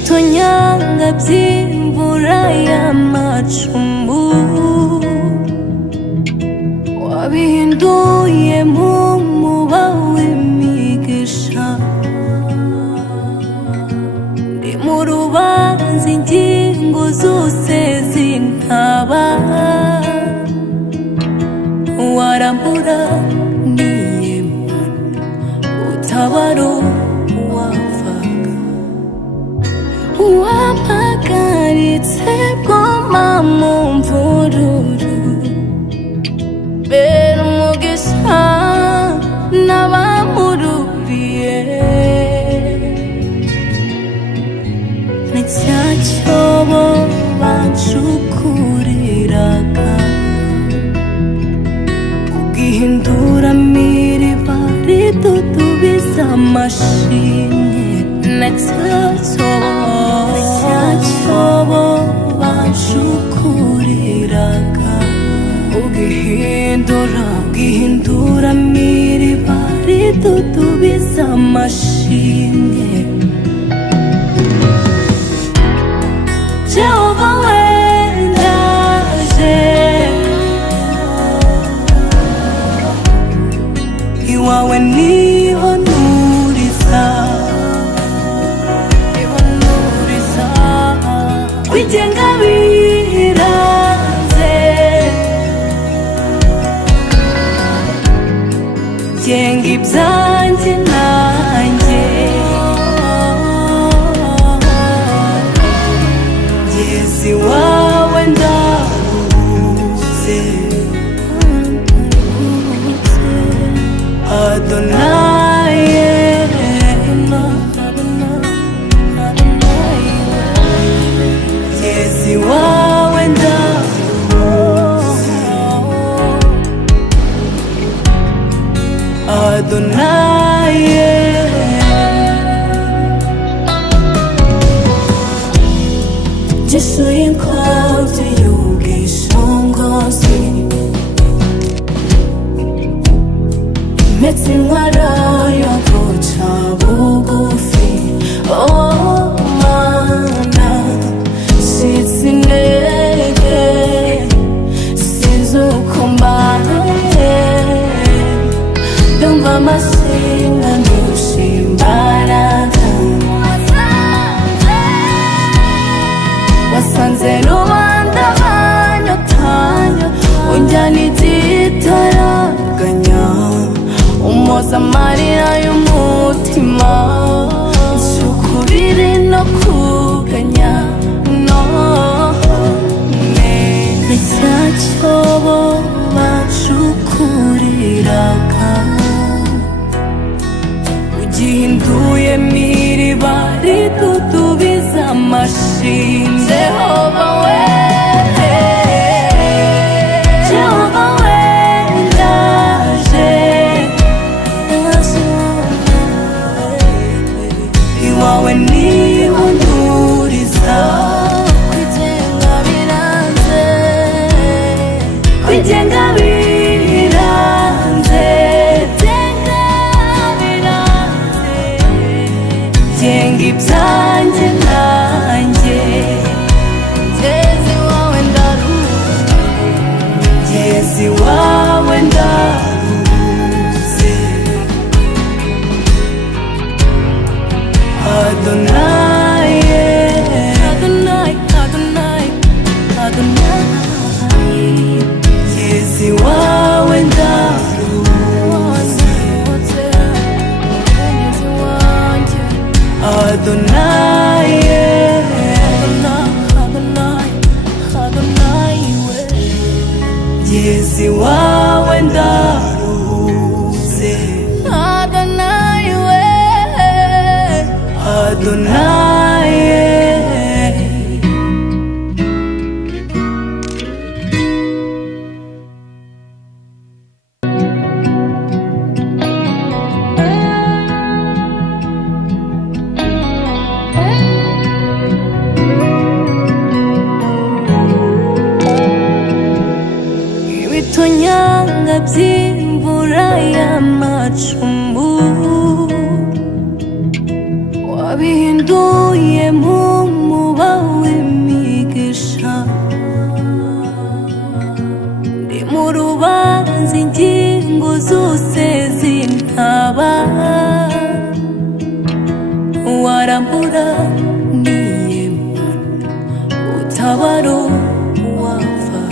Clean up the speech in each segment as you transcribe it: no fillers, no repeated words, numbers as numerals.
ibitonyanga by'imvura y'amacumbu wabihinduye mu muba w'imigisha. Ndi mu rubanza ingingo zose zintaba, warambura niyemana utabaro wavaga, wampagaritse bwoma mu mvururu. Bera umugisha n'abamururiye, ni cya cyobo bancukuriraga ugihindura miriba ridudubiza amashimwe. Na cya cyobo bancukuriraga ugihindura miriba ridudubiza amashimwe. Jehova wendaje, iwawe niho nuriza, kwigenga biranze, genga ibyanjye nanjye, ngeze iwawe ndaruhutse. Adonaye, ngeze iwawe ndaruhutse. Adonaye, Jesuye nk'abyo y'ubwishingizi, metse intwaro yo guca bugufi. Oh Mana, nshitse intege sinzi uko mbaye, ndumva amashinga ndusha imbaraga. Wasanze rubanda banyotanya, unjyana igitaraganya, umoza amarira y'umutima, nsukubiri no kuganya. None ni cya cyobo bancukuriraga ugihinduye miriba ridudubiza amashimwe. Jehova we, Jehova we ndaje, iwawe niho nduriza, kwigenga biranze, kwigenga biranze, genga ibyanjye nanjye, ngeze iwawe ndaruhutse, ngeze iwawe ndaruhutse. Adonaye, Adonaye, Adonaye, Adonaye, ngeze iwawe ndaruhutse. Adonaye, Adonaye, Adonaye we, ngeze iwawe ndaruhutse. Adonaye we, Adonaye. ibitonyanga by'imvura y'amacumbu wabihinduye mu ingingo zose zintaba warambura niyemana utabaro wavaga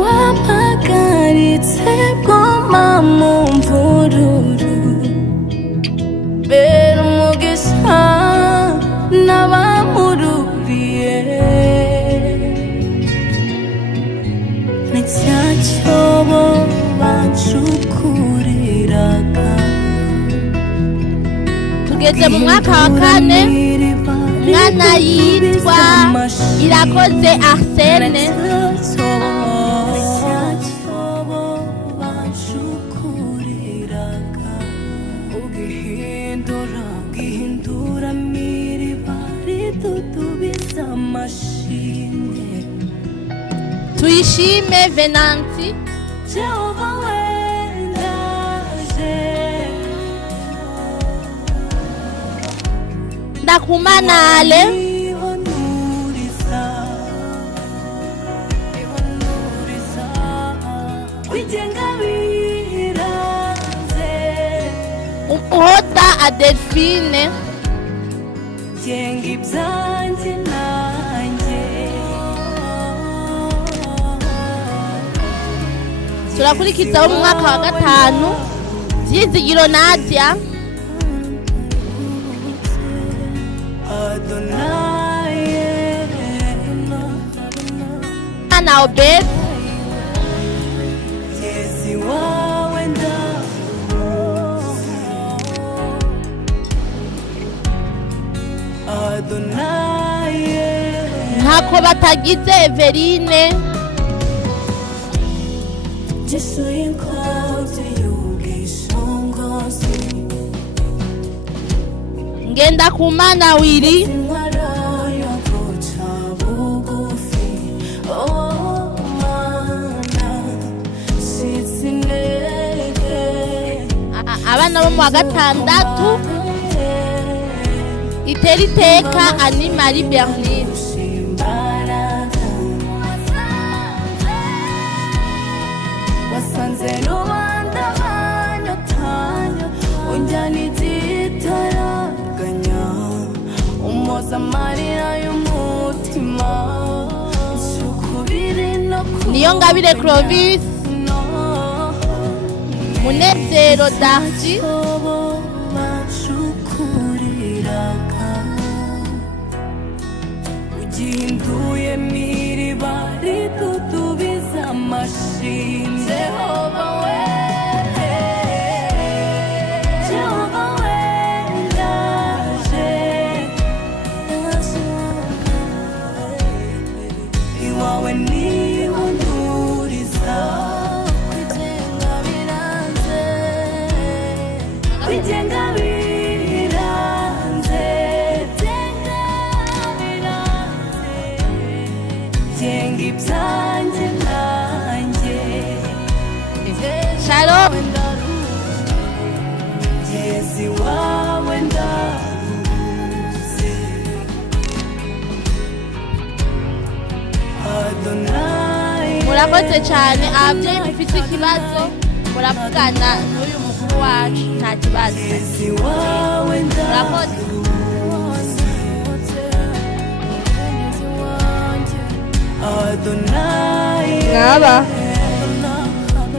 wampagaritse bwoma mu mvururu bera umugisha n'abamururiye ni cya cyobo bancukuriraga tugeze mu mwaka wa kane umwana yitwa Irakoze Arsene Tuyishime Venanti Ndakumana Ale Umuhoza Adelphine turakurikiza mu mwaka wa gatanu Vyizigiro Nadia Ana Obed ntako batagize Everine ngenda kumana wiri abana bo mu wa gatandatu itera iteka Ani Marie Berlin wasanze rubanda banyotanyo unjyana igitaraganya umoza amarira y'umutima nsukubiri no Niyongabire Clovis Munezero Darji ugihinduye miriba ritutubiza amashini Jehova we Jehova we ndaje iwawe niho nduriza kwigenga biranze kwigenga biranze genga ibyanjye nanjye Shalom Jezi wawe ndaruze Adonai murakoze cyane ababyeyi mufite ikibazo muravugana n'uyu mukuru wacu nta kibazo Jezi wawe murakoze Ngaba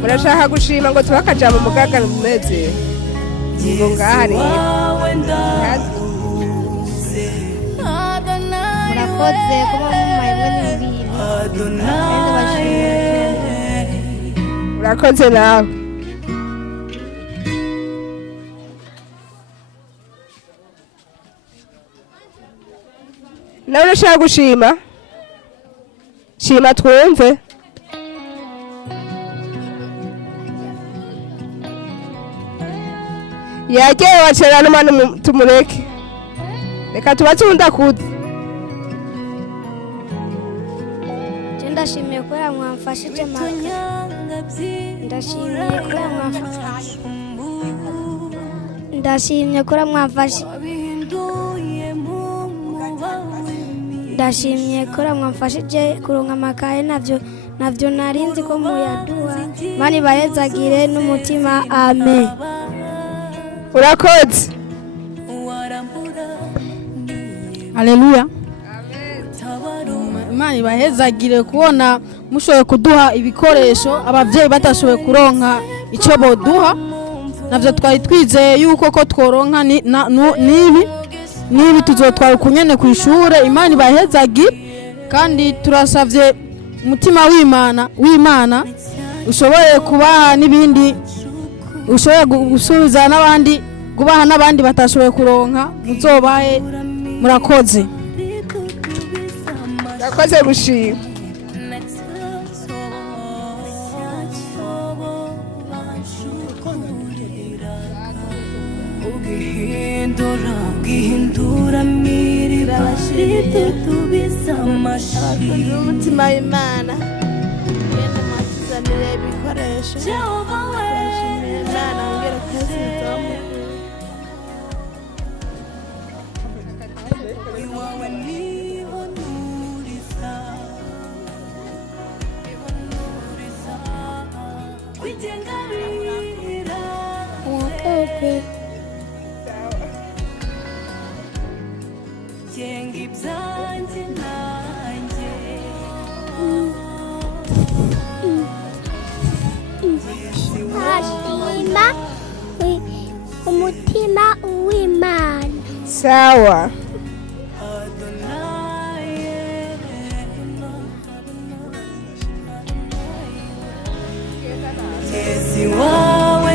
murashaka gushima ngo tubakaja mu mugaga mumeze ngo ngahari murakoze kuba mumayemwe n'ibintu murakoze nawe nawe urashaka gushima shima twumve yagiye wacera n'umwana tumureke reka tubatunda kuza ndashimiye kubera mwamfashije ndashimye kubera mwamfashije kuronka amakaye navyo navyo narinzi ko muyaduha mani bahezagire n'umutima amen. urakoze. Haleluya. Imana ibahezagire kubona mushoboye kuduha ibikoresho abavyeyi batashoboye kuronka ico boduha, navyo twari twizeye yuko ko tworonka nibi tuzotwara kunyene kw'ishure. Imana ibahezagire kandi turasavye umutima w'Imana ushoboye kubaha n'ibindi, ushoboye gusubiza n'abandi, kubaha n'abandi batashoboye kuronka, muzobahe. Murakoze. urakoze gushima. Gihindura miriba ritutubiza amashyi umutima w'Imana yenda matuzanire ibikoresho Jehova we Imana ongera kwezeza iwawe niho nuriza kwigenga bira genga ibyanjye nanjye Hashima umutima w'Imana. sawa. Kezi wawe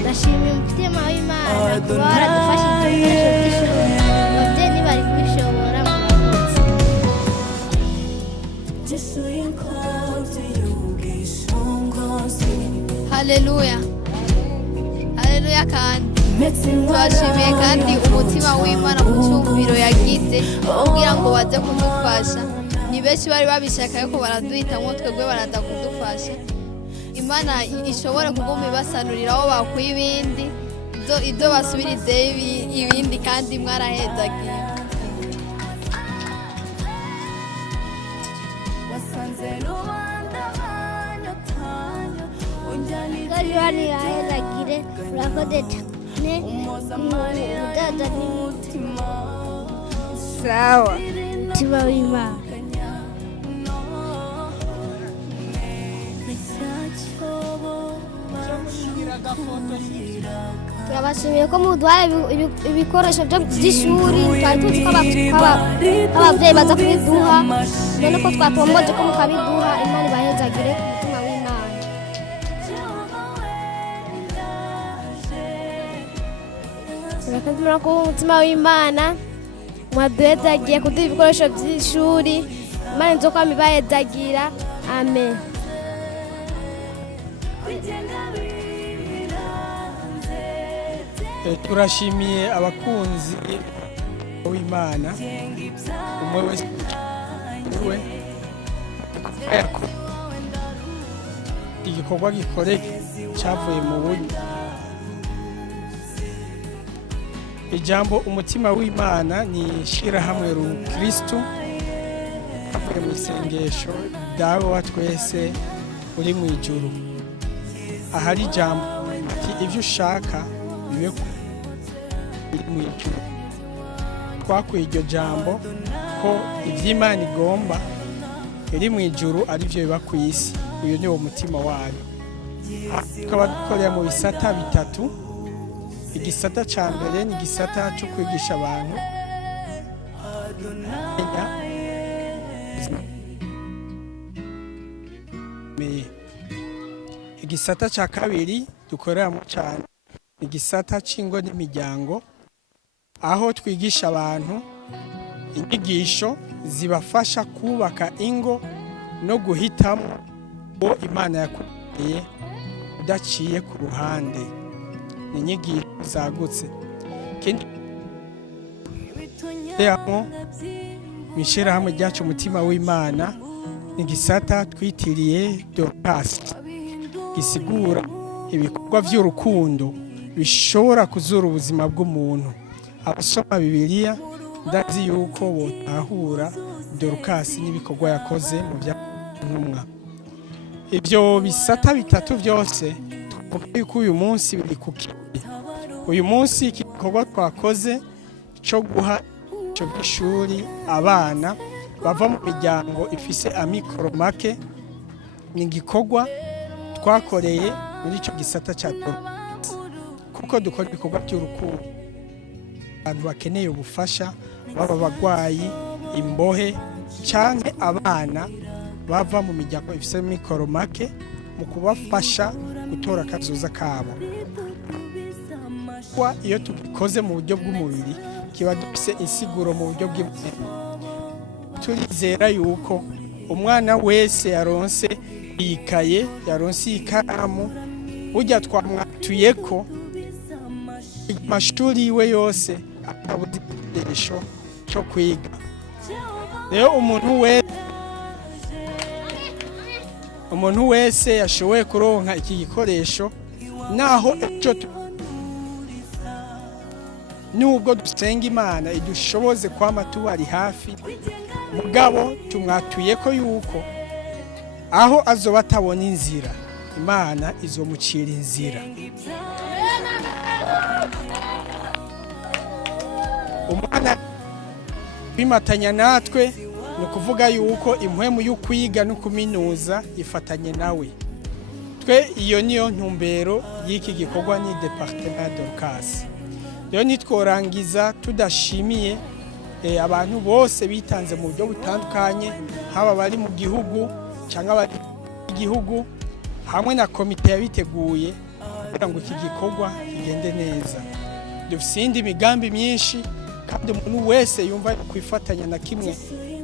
Ndashimira umutima w'Imana kuba waradufashije ibikoresho by'ishuri. Ababyeyi ntibari kubishobora murakoze. Haleluya. Haleluya kandi turashimiye kandi umutima w'Imana ku cyumviro yagize kugira ngo baze kudufasha. Ni benshi bari babishaka yuko baraduhitamwo twebwe baranda kudufasha. Imana ishobora kuguma ibasanurira aho bakuye ibindi, ibyo basubirizeyo ibindi kandi mwarahezagiye. Gari irahezagire urakoze cyane umudaza n'umutima sawa. w'Imana. Turabashimiye ko muduhaye ibikoresho by'ishuri, twari tuzi ko ababyeyi baza kubiduha, none ko twatomboje ko mukabiduha. Imana ibahezagire ku mutima w'Imana. Turakazimira ko umutima w'Imana mwaduhezagiye kuduha ibikoresho by'ishuri. Imana nzokwama ibahezagira amen. turashimiye abakunzi w'Imana umwe wese we igikorwa gikoreka cyavuye mu buryo ijambo umutima w'Imana ni ishirahamwe rukristo avuye mu isengesho dawe wa twese uri mu ijuru. Ahari ijambo ati ibyo ushaka bibe biri mu ijuru. Twakuye iryo jambo ko iby'Imana igomba biri mu ijuru ari byo biba ku isi. Uyu ni wo mutima wayo. Tukaba dukorera mu bisata bitatu. Igisata cya mbere ni igisata cyo kwigisha abantu igisata cya kabiri dukoreramo cyane igisata cy'ingo n'imiryango, aho twigisha abantu inyigisho zibafasha kubaka ingo no guhitamo uwo Imana yakuye udaciye ku ruhande. Ni inyigisho zagutse. Rero mw'ishirahamwe ryacu umutima w'Imana ni igisata twitiriye Dorcas, gisigura ibikorwa by'urukundo bishobora kuzura ubuzima bw'umuntu. Abasoma Bibiliya ndazi yuko botahura Dorukasi n'ibikorwa yakoze mu bya ntumwa. Ibyo bisata bitatu byose tuvuga yuko uyu munsi biri ku kibi. Uyu munsi igikorwa twakoze cyo guha cyo bw'ishuri abana bava mu miryango ifise amikoro make, ni igikorwa twakoreye muri icyo gisata cya Dorukasi, kuko dukora ibikorwa by'urukundo abantu bakeneye ubufasha, baba abagwayi, imbohe cyangwa abana bava mu miryango ifise amikoro make, mu kubafasha gutora akazoza kabo. Iyo tubikoze mu buryo bw'umubiri kiba dufise insiguro mu buryo bw'ibuzima. Turizera yuko umwana wese yaronse ikaye, yaronse ikaramu, burya twamwatuye ko amashuri yiwe yose akabuze igikoresho cyo kwiga. Rero umuntu wese yashoboye kuronka iki gikoresho, naho ejo nubwo dusenga Imana idushoboze kwama tubari hafi, mugabo tumwatuye ko yuko aho azoba atabona inzira, Imana izomucira inzira. Umwana bimatanya natwe, ni ukuvuga yuko impwemu y'ukwiga no kuminuza ifatanye nawe. Twe iyo niyo ntumbero y'iki gikorwa ni Departement Dorukasi. Rero nitworangiza tudashimiye abantu bose bitanze mu buryo butandukanye, haba bari mu gihugu cyangwa bari mu gihugu, hamwe na komite yabiteguye kugira ngo iki gikorwa kigende neza. Dufite indi migambi myinshi, kandi umuntu wese yumva kwifatanya na kimwe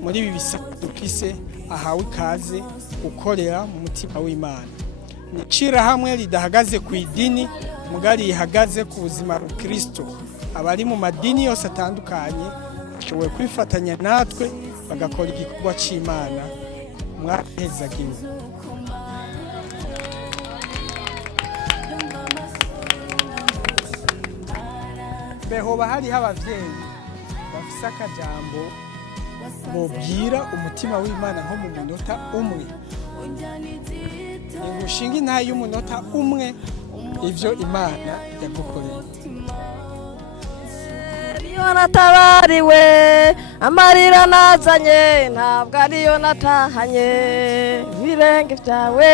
muri ibi bisata dufise ahawe ikaze gukorera mu mutima w'Imana. Nicira hamwe ridahagaze ku idini, mugari ihagaze ku buzima bwa Kristo. Abari mu madini yose atandukanye bashoboye kwifatanya natwe bagakora igikorwa c'Imana. Mwahezagiwe. Behoba hariho abavyeyi bafise akajambo bobwira umutima w'Imana nko mu munota umwe. Ngushinga intahe y'umunota umwe ivyo Imana yagukoreye. Iyo natabariwe amarira nazanye ntabwo ariyo natahanye ibirenge byawe.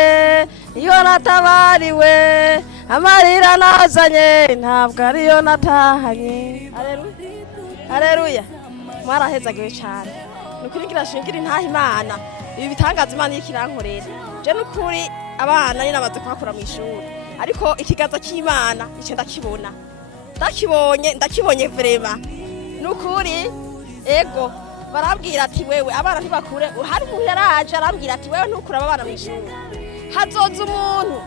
Iyo natabariwe amarira nazanye ntabwo ariyo natahanye. Haleluya. Mwarahezagiwe cyane. Nukuri kirashingira intahe Imana. Ibi bitangaza Imana yikirankorera. Je nukuri abana ni namaze kwakura mu ishuri, ariko ikigaza cy'Imana ice ndakibona. Ndakibonye vrema. Nukuri ego barabwira ati wewe abana ntibakure. Hari umuntu yaraje arambwira ati wewe ntukura abana mu ishuri. Hazoza umuntu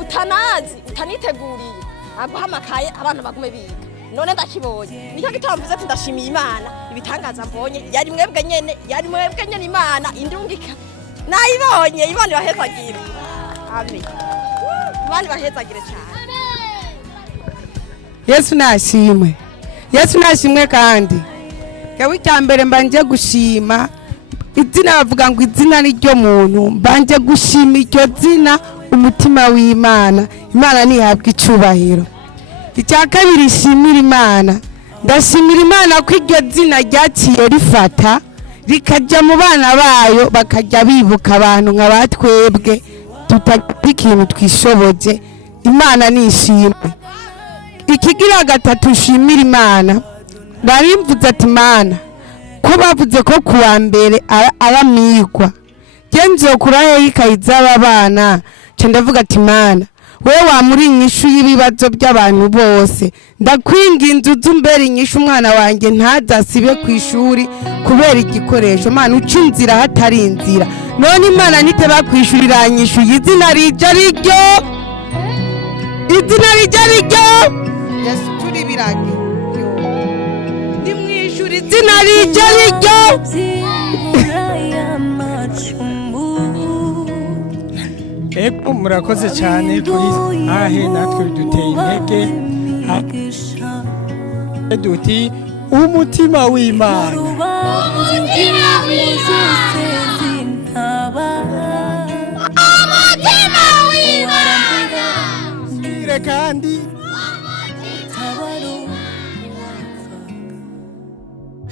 utanazi utaniteguriye aguhamakaye abana bagume biga. None ndakibonye. Nicyo gitamvuze ati ndashimiye Imana ibitangaza mbonye. Yari mwebwe nyene Imana indungika. Nayibonye Imana bahezagire. Amen. Imana bahezagire cyane. Yesu nashimwe kandi kewe icyambere mbanje gushima izina bavuga ngo izina ni ryo muntu, mbanje gushima iryo zina umutima w'Imana. Imana nihabwa icubahiro. Icya kabiri shimira Imana, ndashimira Imana ko iryo zina ryaciye rifata rikajya mu bana bayo, bakajya bibuka abantu nka batwebwe tutagira ikintu twishoboje. Imana nishimwe. Ikigira gatatu shimira Imana, ndarimvuze ati Imana ko bavuze ko kuwa mbere aramigwa genzo kurahe ikayiza abana cyo ndavuga ati Imana wewe wamuri inyishu y'ibibazo by'abantu bose, ndakwinginze uzumbere inyishu umwana wanjye ntazasibe ku ishuri kubera igikoresho. Mana uca inzira hatari inzira. None Imana niteba kwishurira inyishu y'izina rije riryo, izina rije riryo Yesu turi birage ni mwishuri izina rije riryo. Eko murakoze cyane kuri ahe natwe biduteye intege duti umutima w'Imana kandi